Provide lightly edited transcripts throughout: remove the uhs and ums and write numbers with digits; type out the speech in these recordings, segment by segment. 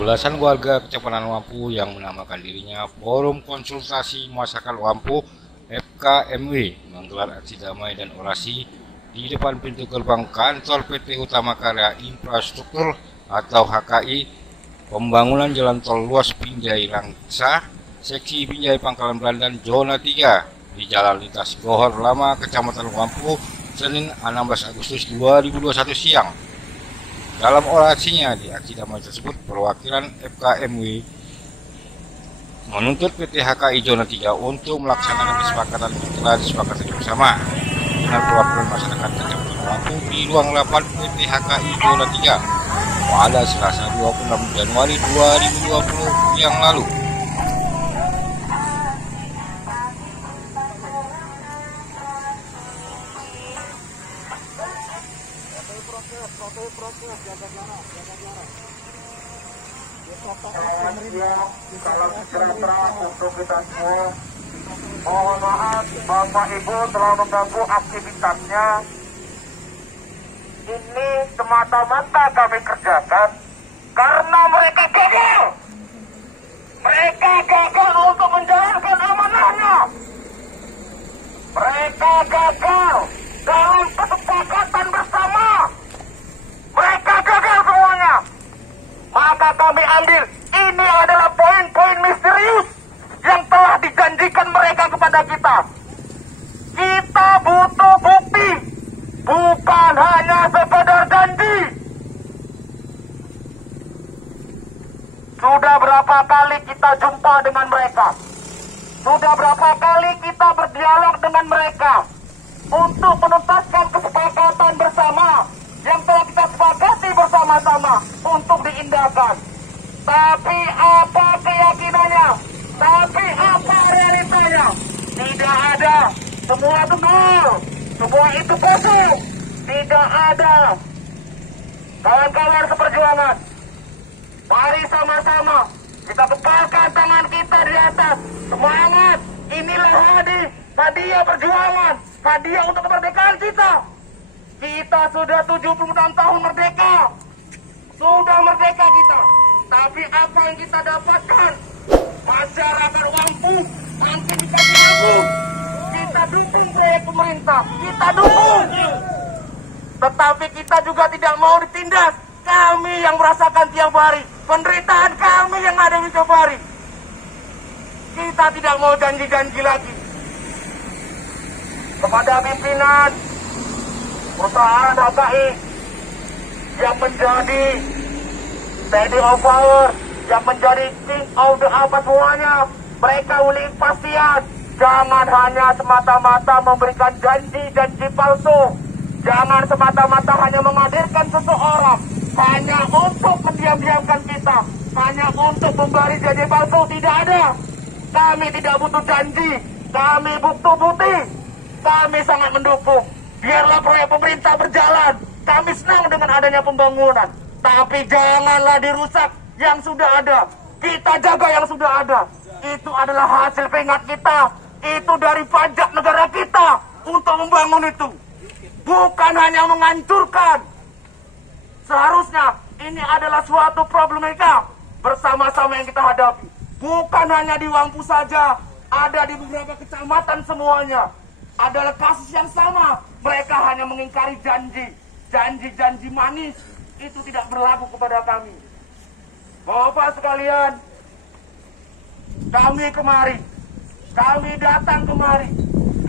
Belasan warga Kecamatan Wampu yang menamakan dirinya Forum Konsultasi Masyarakat Wampu (FKMW) menggelar aksi damai dan orasi di depan pintu gerbang kantor PT Utama Karya Infrastruktur atau HKI pembangunan jalan tol luas Binjai Langsa, seksi Binjai Pangkalan Berandan zona 3 di Jalan Lintas Gohor Lama, Kecamatan Wampu, Senin 16 Agustus 2021 siang. Dalam orasinya di aksi damai tersebut, perwakilan FKMW menuntut PT HKI Zona 3 untuk melaksanakan kesepakatan yang telah disepakati bersama dengan perwakilan masyarakat Kecamatan Wampu di ruang rapat PT HKI Zona 3 pada Selasa 26 Januari 2020 yang lalu. Untuk kita semua, mohon maaf Bapak Ibu telah mengganggu aktivitasnya. Ini semata-mata kami kerjakan karena mereka gagal. Mereka gagal untuk menjalankan amanahnya. Mereka gagal dalam kesepakatan bersama. Mereka gagal semuanya. Maka kami ambil, ini adalah poin-poin misterius yang telah dijanjikan mereka kepada kita. Kita butuh bukti, bukan hanya sekedar janji. Sudah berapa kali kita jumpa dengan mereka? Sudah berapa kali kita berdialog dengan mereka untuk menuntaskan kesepakatan bersama yang telah kita sepakati bersama-sama untuk diindahkan. Tapi apa keyakinannya? Tapi apa realitanya? Tidak ada. Semua itu nol. Semua itu kosong. Tidak ada. Kawan-kawan seperjuangan, mari sama-sama kita kepalkan tangan kita di atas. Semangat. Inilah hadiah perjuangan. Hadiah untuk kemerdekaan kita. Kita sudah 76 tahun merdeka. Sudah merdeka kita. Tapi apa yang kita dapatkan? Masyarakat Wampu nanti dikasih ampun. Kita dukung proyek pemerintah. Kita dukung. Tetapi kita juga tidak mau ditindas. Kami yang merasakan tiap hari. Penderitaan kami yang ada di tiap hari. Kita tidak mau janji-janji lagi. Kepada pimpinan perusahaan HKI yang menjadi steady of power, yang menjadi king of the apa semuanya, mereka memiliki kepastian. Jangan hanya semata-mata memberikan janji-janji palsu. Jangan semata-mata hanya menghadirkan seseorang hanya untuk mendiam-diamkan kita, hanya untuk memberi janji palsu. Tidak ada. Kami tidak butuh janji, kami butuh bukti. Kami sangat mendukung. Biarlah proyek pemerintah berjalan. Kami senang dengan adanya pembangunan. Tapi janganlah dirusak yang sudah ada. Kita jaga yang sudah ada. Itu adalah hasil keringat kita. Itu dari pajak negara kita untuk membangun itu. Bukan hanya menghancurkan. Seharusnya ini adalah suatu problematika bersama-sama yang kita hadapi. Bukan hanya di Wampu saja. Ada di beberapa kecamatan semuanya. Adalah kasus yang sama. Mereka hanya mengingkari janji. Janji-janji manis itu tidak berlaku kepada kami. Bapak sekalian, kami kemari. Kami datang kemari.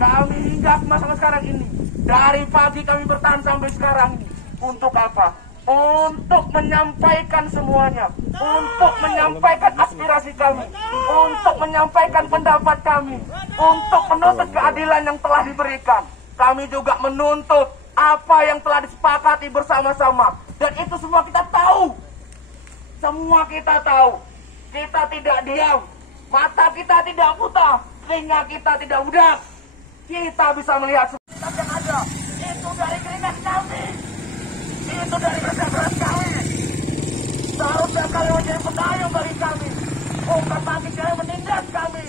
Kami hingga masa sekarang ini. Dari pagi kami bertahan sampai sekarang ini. Untuk apa? Untuk menyampaikan semuanya. Untuk menyampaikan aspirasi kami. Untuk menyampaikan pendapat kami. Untuk menuntut keadilan yang telah diberikan. Kami juga menuntut apa yang telah disepakati bersama-sama. Dan itu semua kita tahu. Semua kita tahu. Kita tidak diam. Mata kita tidak buta. Telinga kita tidak budak. Kita bisa melihat semua yang ada. Itu dari keringat kami. Itu dari kerja keras kami. Seharusnya kalian menjadi pendayung bagi kami. Bukan bagi kalian menindas kami.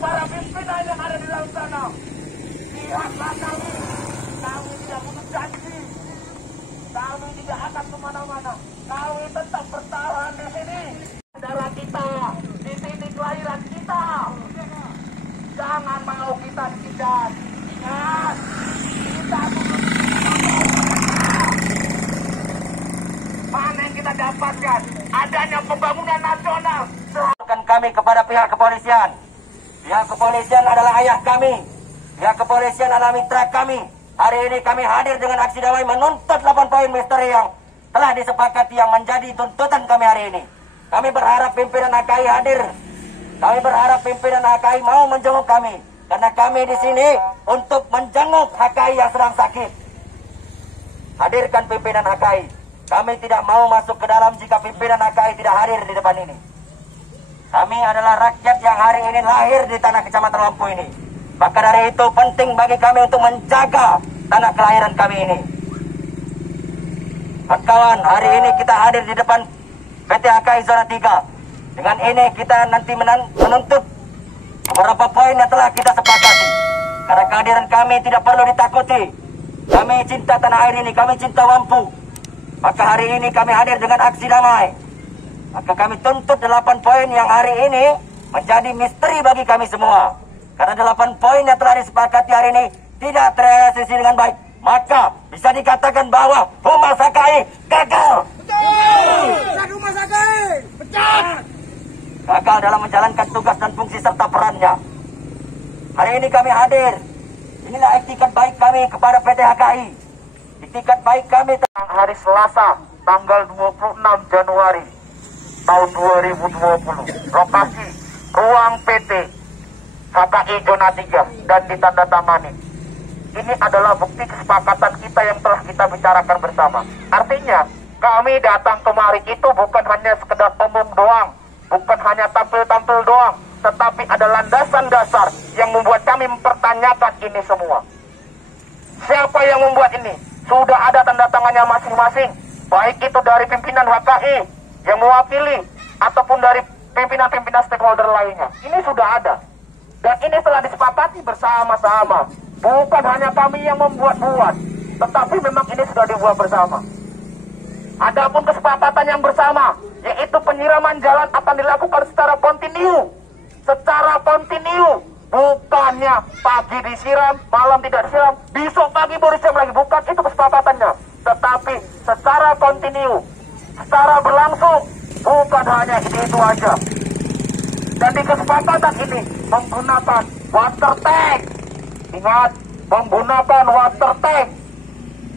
Para pimpinan yang ada di dalam sana. Lihatlah kami. Kami tidak butuh janji. Kami tidak akan kemana-mana. Kami tetap bertahan di sini. Darah kita, di sini kelahiran kita. Jangan mau kita ditindas. Ingat, kita mana yang kita dapatkan? Adanya pembangunan nasional. Kami kepada pihak kepolisian. Pihak kepolisian adalah ayah kami. Pihak kepolisian adalah mitra kami. Hari ini kami hadir dengan aksi damai menuntut 8 poin misteri yang telah disepakati yang menjadi tuntutan kami hari ini. Kami berharap pimpinan HKI hadir. Kami berharap pimpinan HKI mau menjenguk kami. Karena kami di sini untuk menjenguk HKI yang sedang sakit. Hadirkan pimpinan HKI. Kami tidak mau masuk ke dalam jika pimpinan HKI tidak hadir di depan ini. Kami adalah rakyat yang hari ini lahir di tanah Kecamatan Lampu ini. Maka dari itu penting bagi kami untuk menjaga tanah kelahiran kami ini. Kawan, hari ini kita hadir di depan PT HKI Zona 3. Dengan ini kita nanti menuntut beberapa poin yang telah kita sepakati. Karena kehadiran kami tidak perlu ditakuti. Kami cinta tanah air ini, kami cinta Lampu. Maka hari ini kami hadir dengan aksi damai. Maka kami tuntut 8 poin yang hari ini menjadi misteri bagi kami semua. Karena 8 poin yang telah disepakati hari ini tidak terrealisasi dengan baik. Maka bisa dikatakan bahwa Humas HKI gagal. Betul! Humas HKI! Pecat! Gagal dalam menjalankan tugas dan fungsi serta perannya. Hari ini kami hadir. Inilah etikat baik kami kepada PT HKI. Etikat baik kami hari Selasa tanggal 26 Januari tahun 2020. Lokasi ruang PT HKI Zona 3 dan ditandatangani. Ini adalah bukti kesepakatan kita yang telah kita bicarakan bersama. Artinya kami datang kemari itu bukan hanya sekedar umum doang, bukan hanya tampil-tampil doang, tetapi ada landasan dasar yang membuat kami mempertanyakan ini semua. Siapa yang membuat ini? Sudah ada tanda tangannya masing-masing, baik itu dari pimpinan HKI yang mewakili ataupun dari pimpinan-pimpinan stakeholder lainnya. Ini sudah ada. Dan ini telah disepakati bersama-sama. Bukan hanya kami yang membuat-buat, tetapi memang ini sudah dibuat bersama. Adapun kesepakatan yang bersama, yaitu penyiraman jalan akan dilakukan secara kontinu. Secara kontinu. Bukannya pagi disiram, malam tidak disiram, besok pagi baru disiram lagi. Bukan itu kesepakatannya. Tetapi secara kontinu, secara berlangsung. Bukan hanya itu aja. Dan di kesepakatan ini menggunakan water tank. Ingat, menggunakan water tank.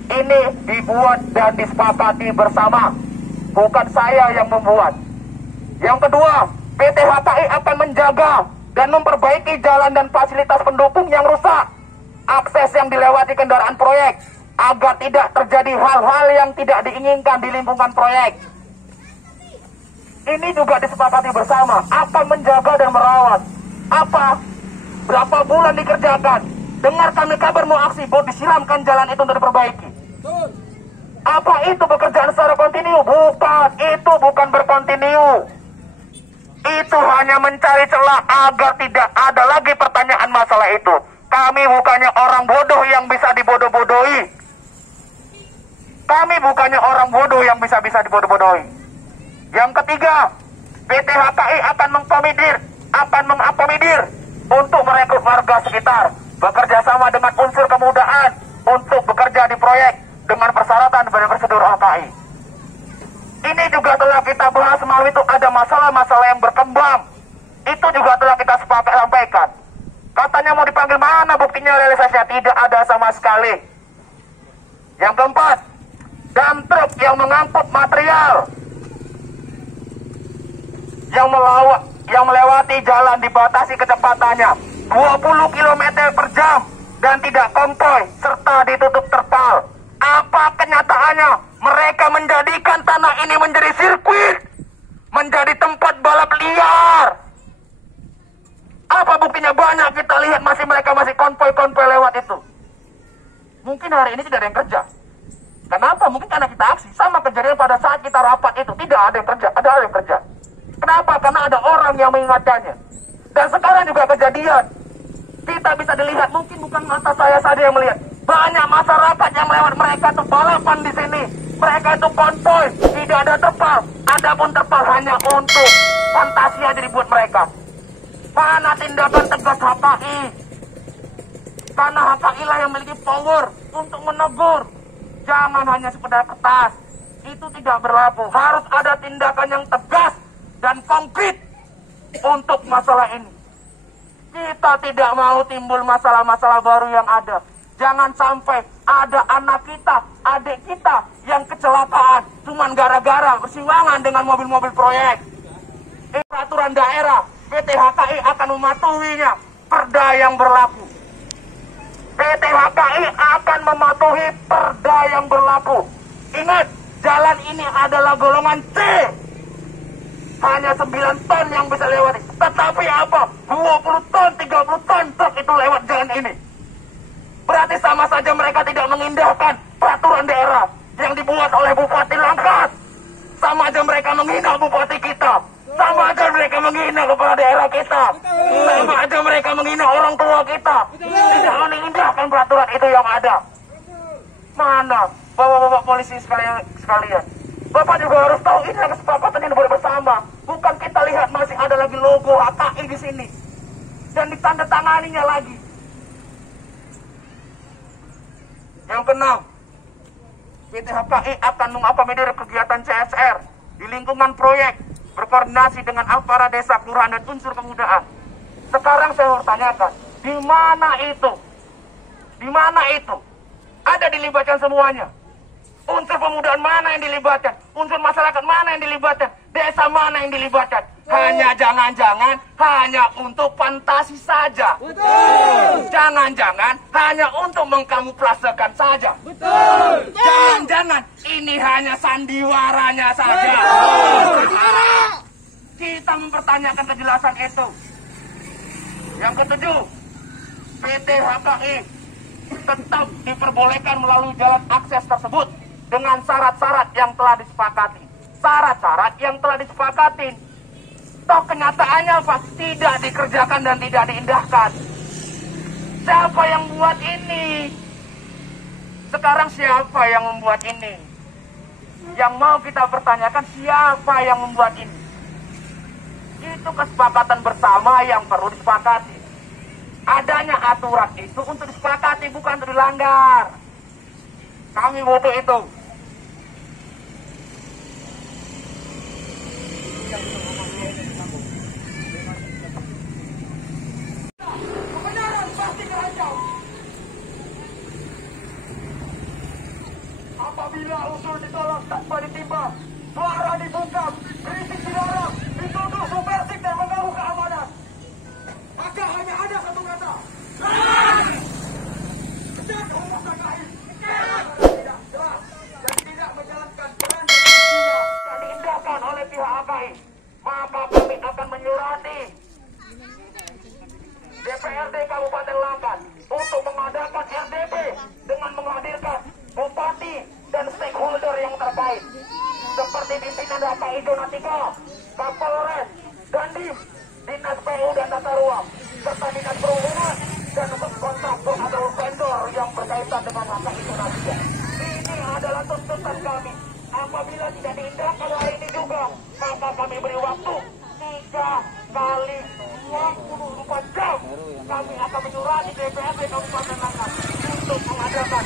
Ini dibuat dan disepakati bersama. Bukan saya yang membuat. Yang kedua, PT HKI akan menjaga dan memperbaiki jalan dan fasilitas pendukung yang rusak. Akses yang dilewati kendaraan proyek. Agar tidak terjadi hal-hal yang tidak diinginkan di lingkungan proyek. Ini juga disepakati bersama, akan menjaga dan merawat. Apa? Berapa bulan dikerjakan? Dengar kami kabar mau aksi, mau disiramkan jalan itu untuk diperbaiki. Apa itu pekerjaan secara kontinu? Bukan, itu bukan berkontinu. Itu hanya mencari celah agar tidak ada lagi pertanyaan masalah itu. Kami bukannya orang bodoh yang bisa dibodoh-bodohi. Kami bukannya orang bodoh yang bisa-bisa dibodoh-bodohi. Yang ketiga, PT HKI akan mengakomodir untuk merekrut warga sekitar, bekerja sama dengan unsur kemudahan untuk bekerja di proyek dengan persyaratan dan prosedur HKI. Ini juga telah kita bahas malam itu, ada masalah-masalah yang berkembang. Itu juga telah kita sampaikan. Katanya mau dipanggil, mana buktinya realisasinya? Tidak ada sama sekali. Yang keempat, dump truk yang mengangkut material yang melewati jalan dibatasi kecepatannya 20 km per jam dan tidak konvoy serta ditutup terpal. Apa kenyataannya? Mereka menjadikan tanah ini menjadi sirkuit, menjadi tempat balap liar. Apa buktinya? Banyak kita lihat mereka masih konvoy lewat itu. Mungkin hari ini tidak ada yang kerja. Kenapa? Mungkin karena kita aksi. Sama kejadian pada saat kita rapat itu, tidak ada yang kerja, ada yang kerja. Kenapa? Karena ada orang yang mengingatkannya. Dan sekarang juga kejadian. Kita bisa dilihat, mungkin bukan mata saya saja yang melihat. Banyak masyarakat yang lewat mereka itu balapan di sini. Mereka itu konvoy, tidak ada terpal. Adapun terpal hanya untuk fantasi aja dibuat mereka. Mana tindakan tegas HKI? Karena HKI lah yang memiliki power untuk menegur. Jangan hanya sekedar kertas. Itu tidak berlaku. Harus ada tindakan yang tegas dan konkret untuk masalah ini. Kita tidak mau timbul masalah-masalah baru yang ada. Jangan sampai ada anak kita, adik kita yang kecelakaan cuman gara-gara bersiwangan dengan mobil-mobil proyek. Peraturan daerah, PT HKI akan mematuhinya. Perda yang berlaku. PT HKI akan mematuhi perda yang berlaku. Ingat, jalan ini adalah golongan C. Hanya 9 ton yang bisa lewat. Tetapi apa? 20 ton, 30 ton truk itu lewat jalan ini. Berarti sama saja mereka tidak mengindahkan peraturan daerah yang dibuat oleh Bupati Langkat. Sama aja mereka menghina bupati kita. Sama aja mereka menghina kepala daerah kita. Sama aja mereka menghina orang tua kita. Tidak mengindahkan peraturan itu yang ada. Mana bapak-bapak polisi sekalian? Bapak juga harus tahu ini adalah kesepakatan yang dibuat bersama. Bukan kita lihat masih ada lagi logo HKI di sini. Dan ditandatanganinya lagi. Yang keenam, PT HKI akan mengakomodir kegiatan CSR di lingkungan proyek, berkoordinasi dengan aparat desa, kelurahan, dan unsur kemudaan. Sekarang saya mau tanyakan, di mana itu? Di mana itu? Ada dilibatkan semuanya. Unsur pemudaan mana yang dilibatkan? Unsur masyarakat mana yang dilibatkan? Desa mana yang dilibatkan? Hanya jangan-jangan hanya untuk fantasi saja. Betul. Jangan-jangan hanya untuk mengkamuflasekan saja. Betul. Jangan-jangan ini hanya sandiwaranya saja. Kita mempertanyakan kejelasan itu. Yang ketujuh, PT HKI tetap diperbolehkan melalui jalan akses tersebut dengan syarat-syarat yang telah disepakati. Syarat-syarat yang telah disepakati. Toh kenyataannya apa? Tidak dikerjakan dan tidak diindahkan. Siapa yang buat ini? Sekarang siapa yang membuat ini? Yang mau kita pertanyakan, siapa yang membuat ini? Itu kesepakatan bersama yang perlu disepakati. Adanya aturan itu untuk disepakati, bukan untuk dilanggar. Kami butuh itu. Kebenaran pasti terancam. Apabila usul ditolak tanpa ditimbang, suara dibungkam, kritik dilarang, dituduh subversif dan mengganggu keamanan, Maka hanya ada satu kata. Kejar hukum HKI. tidak jelas dan tidak menjalankan peran dan fungsinya dan diindahkan oleh pihak HKI, maka kami akan menyurati DPRD Kabupaten Langkat untuk mengadakan RDP dengan menghadirkan bupati dan stakeholder yang terkait seperti pimpinan HKI Zona 3, Kapolres, Dandim, Dinas PU dan Tata Ruang, serta Dinas Perhubungan dan kontraktor atau vendor yang berkaitan dengan HKI Zona 3. Ini adalah tuntutan kami. Apabila tidak diindahkan hari ini juga, maka kami beri waktu 3 kali 24 jam. Kami akan menyurati DPRD Kabupaten Langkat untuk mengadakan